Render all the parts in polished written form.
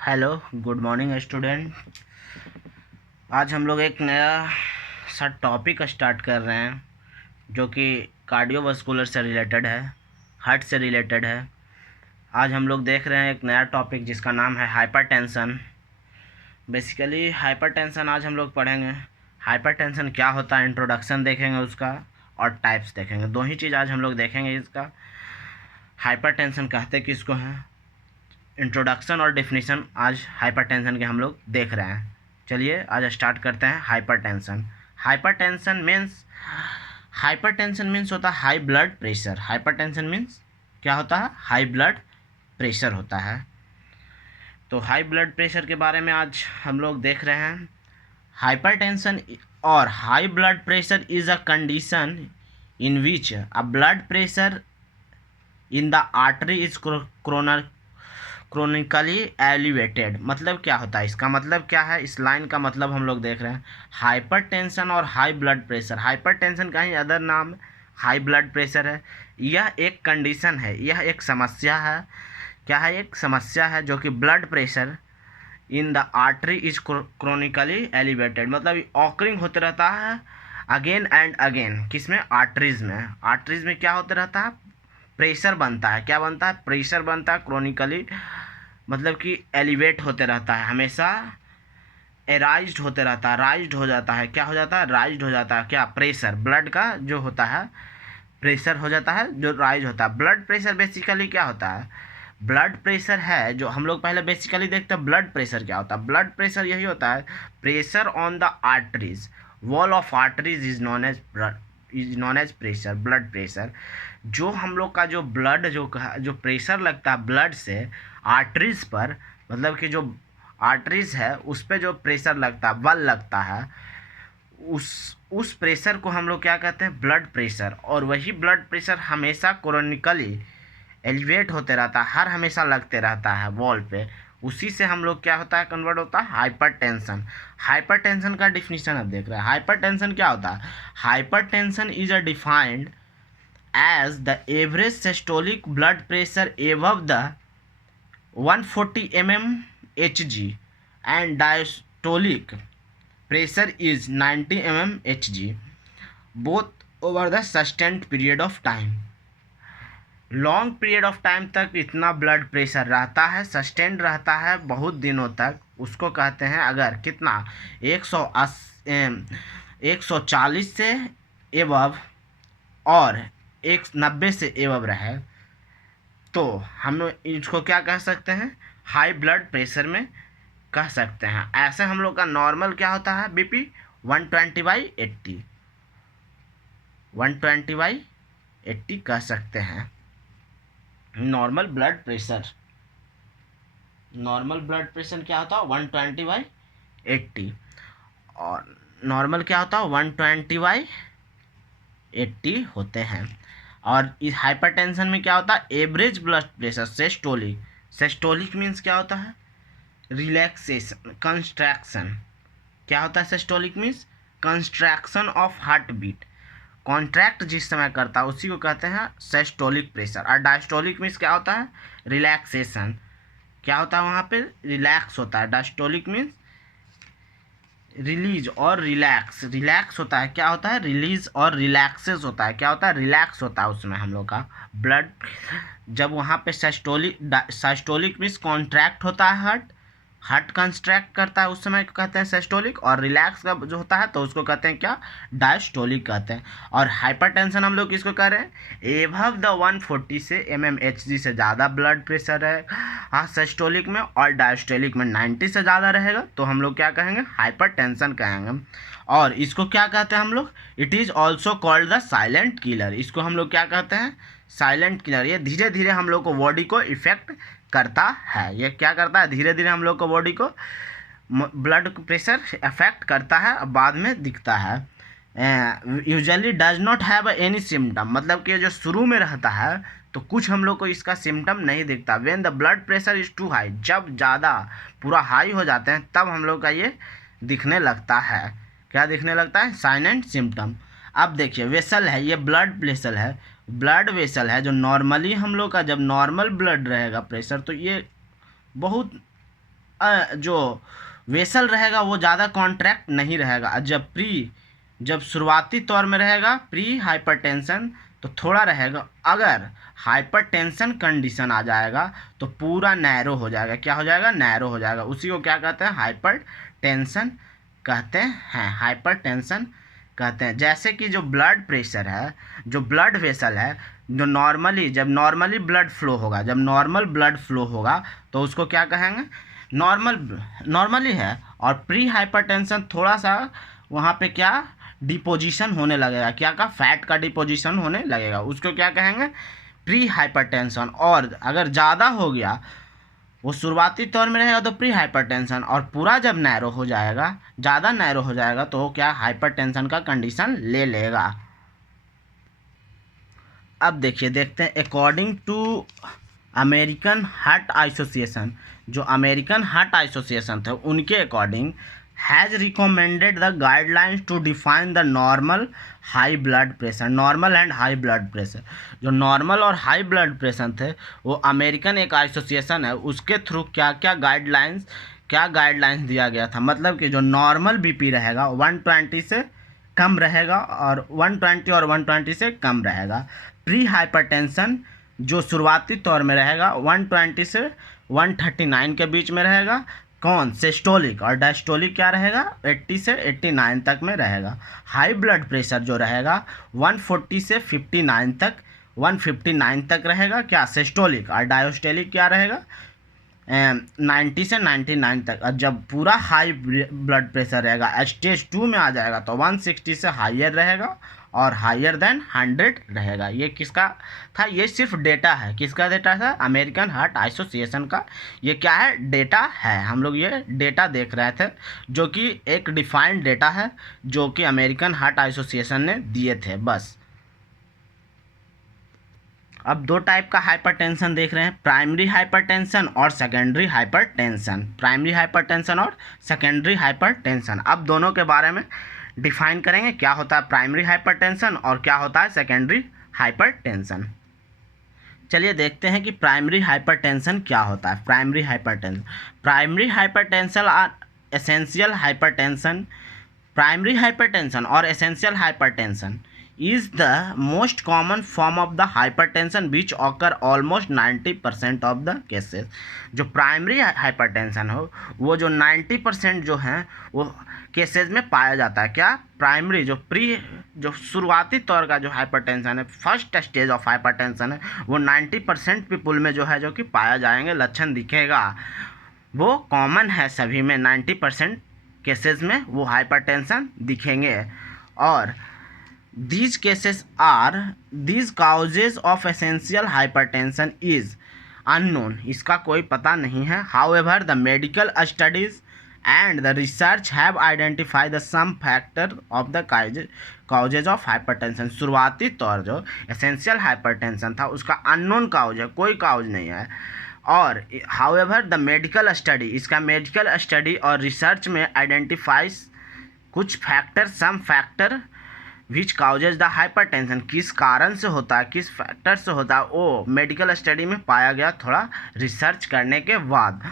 Hello, good morning student. आज हम लोग एक नया सा टॉपिक स्टार्ट कर रहे हैं जो कि कार्डियोवास्कुलर से रिलेटेड है, हार्ट से रिलेटेड है। आज हम लोग देख रहे हैं एक नया टॉपिक जिसका नाम है हाइपरटेंशन। बेसिकली हाइपरटेंशन आज हम लोग पढ़ेंगे। हाइपरटेंशन क्या होता है, इंट्रोडक्शन देखेंगे उसका, और टाइप्स देखेंगे। दो ही चीज़ आज हम लोग देखेंगे इसका। हाइपरटेंशन कहते किसको हैं, इंट्रोडक्शन और डेफिनेशन आज हाइपरटेंशन के हम लोग देख रहे हैं। चलिए आज स्टार्ट करते हैं। हाइपरटेंशन हाइपरटेंशन मीन्स होता है high blood pressure. Hypertension means क्या होता है, हाई ब्लड प्रेशर होता है। तो हाई ब्लड प्रेशर के बारे में आज हम लोग देख रहे हैं। हाइपरटेंशन और high blood pressure is a condition in which a blood pressure in the artery is chronically elevated. मतलब क्या होता है, इसका मतलब क्या है, इस लाइन का मतलब हम लोग देख रहे हैं। हाइपरटेंशन और हाई ब्लड प्रेशर, हाइपरटेंशन का ही अदर नाम हाई ब्लड प्रेशर है। यह एक कंडीशन है, यह एक समस्या है। क्या है, एक समस्या है जो कि blood pressure in the artery is chronically elevated, मतलब ऑकरिंग होते रहता है अगेन एंड अगेन। किसमें, आर्टरीज में। आर्टरीज में क्या होते रहता है, प्रेशर बनता है। क्या बनता है, प्रेशर बनता है क्रोनिकली, मतलब कि एलिवेट होते रहता है, हमेशा एराइज्ड होते रहता है, राइज्ड हो जाता है। क्या हो जाता है, राइज्ड हो जाता है। क्या, प्रेशर, ब्लड का जो होता है प्रेशर हो जाता है, जो राइज होता है। ब्लड प्रेशर बेसिकली क्या होता है, ब्लड प्रेशर है जो हम लोग पहले बेसिकली देखते हैं। ब्लड प्रेशर क्या होता है, ब्लड प्रेशर यही होता है, pressure on the arteries, wall of arteries is known as pressure, blood pressure. जो हम लोग का जो ब्लड जो प्रेशर लगता है ब्लड से आर्टरीज पर, मतलब कि जो आर्टरीज है उस पर जो प्रेशर लगता है, बल लगता है, उस प्रेशर को हम लोग क्या कहते हैं, ब्लड प्रेशर। और वही ब्लड प्रेशर हमेशा क्रोनिकली एलिवेट होते रहता है, हर हमेशा लगते रहता है वॉल पे। उसी से हम लोग क्या होता है, कन्वर्ट होता है हाइपरटेंशन। हाइपरटेंशन का डिफिनीशन अब देख रहे हैं। हाइपरटेंशन क्या होता है, hypertension is a defined as the average systolic blood pressure above the 140 mmHg and diastolic pressure is 90 mmHg both over the sustained period of time। Long period of time तक इतना blood pressure रहता है, sustained रहता है बहुत दिनों तक, उसको कहते हैं। अगर कितना, 140 से एबव और 190 से एबव रहे तो हम इसको क्या कह सकते हैं, हाई ब्लड प्रेशर में कह सकते हैं। ऐसे हम लोग का नॉर्मल क्या होता है, बीपी 120/80, 120/80 कह सकते हैं normal blood pressure. Normal blood pressure क्या होता है, 120/80। और नॉर्मल क्या होता है, 120/80 होते हैं। और इस हाइपरटेंशन में क्या होता है, average blood pressure systolic. Systolic means क्या होता है, रिलैक्सेशन, कंस्ट्रैक्शन। क्या होता है systolic means, construction of heart beat. Contract जिस समय करता है उसी को कहते हैं सिस्टोलिक प्रेशर। और डायस्टोलिक मीन्स क्या होता है, रिलैक्सेशन। क्या होता है, वहाँ पे रिलैक्स होता है। डायस्टोलिक मीन्स रिलीज और रिलैक्स, रिलैक्स होता है। क्या होता है, रिलीज और रिलैक्सेस होता है। क्या होता है, रिलैक्स होता है उसमें हम लोग का ब्लड। जब वहाँ पे सिस्टोलिक मीन्स कॉन्ट्रैक्ट होता है, हार्ट कंस्ट्रैक्ट करता है, उस समय को कहते हैं सिस्टोलिक। और रिलैक्स का जो होता है तो उसको कहते हैं क्या, डायस्टोलिक कहते हैं। और हाइपरटेंशन हम लोग किसको कह रहे हैं, एबव द 140 से mmHg से ज़्यादा ब्लड प्रेशर है हाँ सिस्टोलिक में, और डायस्टोलिक में 90 से ज़्यादा रहेगा तो हम लोग क्या कहेंगे, हाइपरटेंशन कहेंगे। और इसको क्या कहते हैं हम लोग, it is also called the silent killer. इसको हम लोग क्या कहते हैं, साइलेंट किलर। ये धीरे धीरे हम लोग को बॉडी को इफेक्ट करता है। ये क्या करता है, धीरे धीरे हम लोग को बॉडी को ब्लड प्रेशर अफेक्ट करता है, बाद में दिखता है। Usually does not have any symptom, मतलब कि जो शुरू में रहता है तो कुछ हम लोग को इसका सिम्टम नहीं दिखता। When the blood pressure is too high, जब ज़्यादा पूरा हाई हो जाते हैं तब हम लोग का ये दिखने लगता है। क्या दिखने लगता है, साइन एंड सिम्टम। अब देखिए वेसल है, ये ब्लड वेसल है, ब्लड वेसल है जो नॉर्मली हम लोग का, जब नॉर्मल ब्लड रहेगा प्रेशर तो ये बहुत जो वेसल रहेगा वो ज़्यादा कॉन्ट्रैक्ट नहीं रहेगा। जब शुरुआती तौर में रहेगा प्री हाइपरटेंशन तो थोड़ा रहेगा, अगर हाइपरटेंशन कंडीशन आ जाएगा तो पूरा नैरो हो जाएगा। क्या हो जाएगा? नैरो हो जाएगा। उसी को क्या कहते हैं? हाइपरटेंशन कहते हैं। हाइपरटेंशन कहते हैं। जैसे कि जो ब्लड प्रेशर है, जो ब्लड वेसल है, जो जब नॉर्मली ब्लड फ्लो होगा, जब नॉर्मल ब्लड फ्लो होगा तो उसको क्या कहेंगे? नॉर्मली है। और प्री हाइपरटेंशन थोड़ा सा वहाँ पे क्या डिपोजिशन होने लगेगा, क्या का फैट का डिपोजिशन होने लगेगा, उसको क्या कहेंगे? Pre hypertension. और अगर ज़्यादा हो गया, वो शुरुआती तौर में रहेगा तो प्री हाइपरटेंशन, और पूरा जब नैरो हो जाएगा, ज़्यादा नैरो हो जाएगा तो क्या हाइपरटेंशन का कंडीशन ले लेगा। अब देखते हैं according to American Heart Association, जो अमेरिकन हार्ट एसोसिएशन थे उनके according has recommended the guidelines to define the normal and high blood pressure. जो नॉर्मल और हाई ब्लड प्रेशर थे वो अमेरिकन एक एसोसिएशन है, उसके थ्रू क्या गाइडलाइंस दिया गया था। मतलब कि जो नॉर्मल बीपी रहेगा 120 से कम रहेगा, और 120 और 120 से कम रहेगा। प्री हाइपरटेंशन जो शुरुआती तौर में रहेगा 120 से 139 के बीच में रहेगा। कौन? सिस्टोलिक। और डायस्टोलिक क्या रहेगा? 80 से 89 तक में रहेगा। हाई ब्लड प्रेशर जो रहेगा 140 से 159 तक रहेगा, क्या? सिस्टोलिक। और डायस्टोलिक क्या रहेगा? 90 से 99 तक। और जब पूरा हाई ब्लड प्रेशर रहेगा, स्टेज 2 में आ जाएगा तो 160 से हाइयर रहेगा और हाइयर देन 100 रहेगा। ये किसका था? ये सिर्फ डेटा है। किसका डेटा था? अमेरिकन हार्ट एसोसिएशन का। ये क्या है? डेटा है। हम लोग ये डेटा देख रहे थे, जो कि एक डिफाइंड डेटा है जो कि अमेरिकन हार्ट एसोसिएशन ने दिए थे। बस अब दो टाइप का हाइपरटेंशन देख रहे हैं, प्राइमरी हाइपरटेंशन और सेकेंडरी हाइपरटेंशन। प्राइमरी हाइपरटेंशन और सेकेंडरी हाइपरटेंशन, अब दोनों के बारे में डिफाइन करेंगे। क्या होता है प्राइमरी हाइपरटेंशन और क्या होता है सेकेंडरी हाइपरटेंशन। चलिए देखते हैं कि प्राइमरी हाइपरटेंशन क्या होता है। Primary hypertension or essential hypertension. Primary hypertension और essential hypertension is the most common form of the hypertension which occur almost 90% of the cases। जो प्राइमरी हाइपरटेंशन हो वो जो 90% जो है वो केसेस में पाया जाता है। क्या? प्राइमरी जो शुरुआती तौर का जो हाइपरटेंशन है, फर्स्ट स्टेज ऑफ हाइपरटेंशन है, वो 90% पीपुल में जो है जो कि पाया जाएंगे, लक्षण दिखेगा। वो कॉमन है सभी में, 90% केसेस में वो हाइपरटेंशन दिखेंगे। और these causes of essential hypertension is unknown, इसका कोई पता नहीं है। however the medical studies and the research have identified the some factor of the causes of hypertension। शुरुआती तौर जो एसेंशियल हाइपरटेंशन था उसका अननोन काउज है, कोई काउज नहीं है। और however the medical study, इसका मेडिकल स्टडी और रिसर्च में आइडेंटिफाइज कुछ factor, some factor which causes the hypertension, किस कारण से होता है, किस फैक्टर से होता है, वो मेडिकल स्टडी में पाया गया थोड़ा रिसर्च करने के बाद।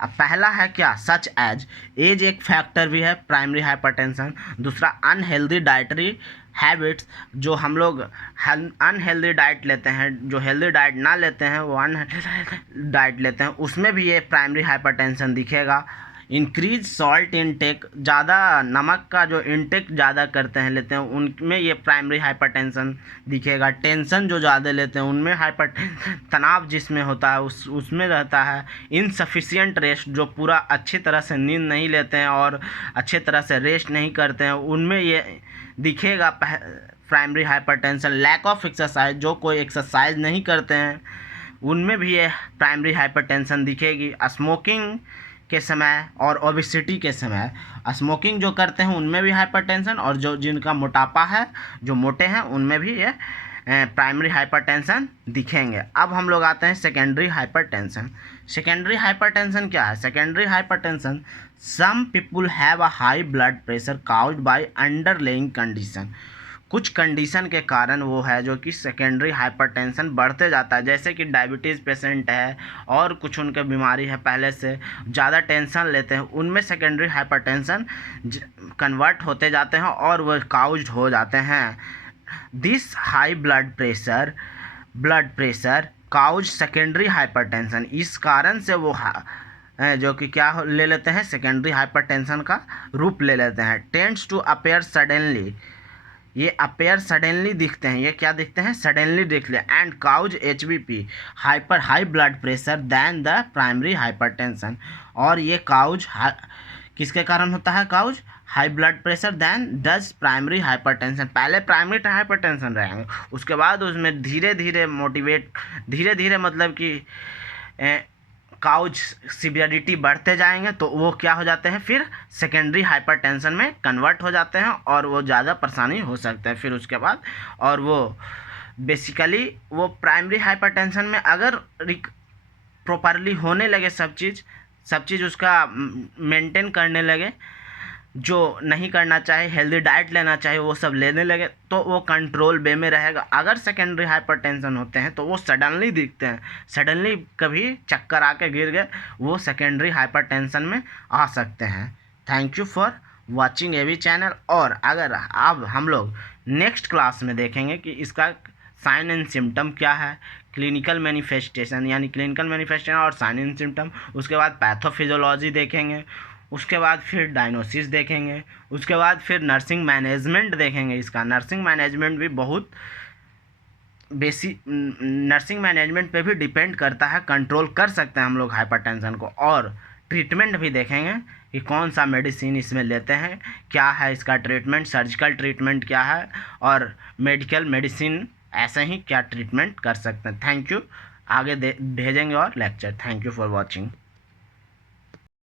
अब पहला है क्या? सच एज एक फैक्टर भी है प्राइमरी हाइपरटेंशन। दूसरा अनहेल्दी डाइटरी हैबिट्स, जो हम लोग अनहेल्दी डाइट लेते हैं, जो हेल्दी डाइट ना लेते हैं वो अनहेल्दी डाइट लेते हैं, उसमें भी ये प्राइमरी हाइपरटेंशन दिखेगा। इंक्रीज सॉल्ट इनटेक, ज़्यादा नमक का जो इनटेक ज़्यादा करते हैं, लेते हैं, उनमें ये प्राइमरी हाइपरटेंशन दिखेगा। टेंशन जो ज़्यादा लेते हैं उनमें हाइपरटेंशन, तनाव जिसमें होता है उसमें रहता है। इनसफिशिएंट रेस्ट, जो पूरा अच्छी तरह से नींद नहीं लेते हैं और अच्छी तरह से रेस्ट नहीं करते हैं, उनमें ये दिखेगा primary hypertension. Lack of exercise, जो कोई एक्सरसाइज नहीं करते हैं उनमें भी ये प्राइमरी हाइपरटेंशन दिखेगी। स्मोकिंग के समय और ओबेसिटी के समय, स्मोकिंग जो करते हैं उनमें भी हाइपरटेंशन, और जो जिनका मोटापा है, जो मोटे हैं, उनमें भी ये प्राइमरी हाइपरटेंशन दिखेंगे। अब हम लोग आते हैं सेकेंडरी हाइपरटेंशन। सेकेंडरी हाइपरटेंशन क्या है? Secondary hypertension, some people have a high blood pressure caused by underlying condition. कुछ कंडीशन के कारण वो है जो कि सेकेंडरी हाइपरटेंशन बढ़ते जाता है, जैसे कि डायबिटीज़ पेशेंट है और कुछ उनके बीमारी है पहले से, ज़्यादा टेंशन लेते हैं, उनमें सेकेंडरी हाइपरटेंशन कन्वर्ट होते जाते हैं और वो काउज्ड हो जाते हैं। This high blood pressure cause secondary hypertension, इस कारण से वो जो कि क्या ले लेते हैं, सेकेंडरी हाइपरटेंशन का रूप ले लेते हैं। टेंड्स टू अपेयर सडनली, ये अपेयर सडनली दिखते हैं, ये क्या दिखते हैं, सडनली दिख ले, and cause HBP high blood pressure than the primary hypertension, और ये काउज किसके कारण होता है, cause high blood pressure than does primary hypertension, पहले प्राइमरी हाइपरटेंशन रहेंगे, उसके बाद उसमें धीरे धीरे मतलब कि काउज सिवियरिटी बढ़ते जाएंगे तो वो क्या हो जाते हैं, फिर सेकेंडरी हाइपरटेंशन में कन्वर्ट हो जाते हैं और वो ज़्यादा परेशानी हो सकता है फिर उसके बाद। और वो बेसिकली वो प्राइमरी हाइपरटेंशन में अगर प्रॉपरली होने लगे सब चीज़ उसका मेंटेन करने लगे, जो नहीं करना चाहे, हेल्दी डाइट लेना चाहे, वो सब लेने लगे तो वो कंट्रोल वे में रहेगा। अगर सेकेंडरी हाइपरटेंशन होते हैं तो वो सडनली दिखते हैं, सडनली कभी चक्कर आके गिर गए, वो सेकेंडरी हाइपरटेंशन में आ सकते हैं। Thank you for watching AV channel. और अगर अब हम लोग नेक्स्ट क्लास में देखेंगे कि इसका साइन एंड सिम्टम क्या है, क्लिनिकल मैनिफेस्टेशन और साइन एंड सिम्टम, उसके बाद पैथोफिजियोलॉजी देखेंगे, उसके बाद फिर डायग्नोसिस देखेंगे, उसके बाद फिर नर्सिंग मैनेजमेंट देखेंगे। इसका नर्सिंग मैनेजमेंट भी बहुत नर्सिंग मैनेजमेंट पे भी डिपेंड करता है, कंट्रोल कर सकते हैं हम लोग हाइपरटेंशन को। और ट्रीटमेंट भी देखेंगे कि कौन सा मेडिसिन इसमें लेते हैं, क्या है इसका ट्रीटमेंट, सर्जिकल ट्रीटमेंट क्या है, और मेडिकल मेडिसिन ऐसे ही क्या ट्रीटमेंट कर सकते हैं। थैंक यू, आगे भेजेंगे और lecture. Thank you for watching.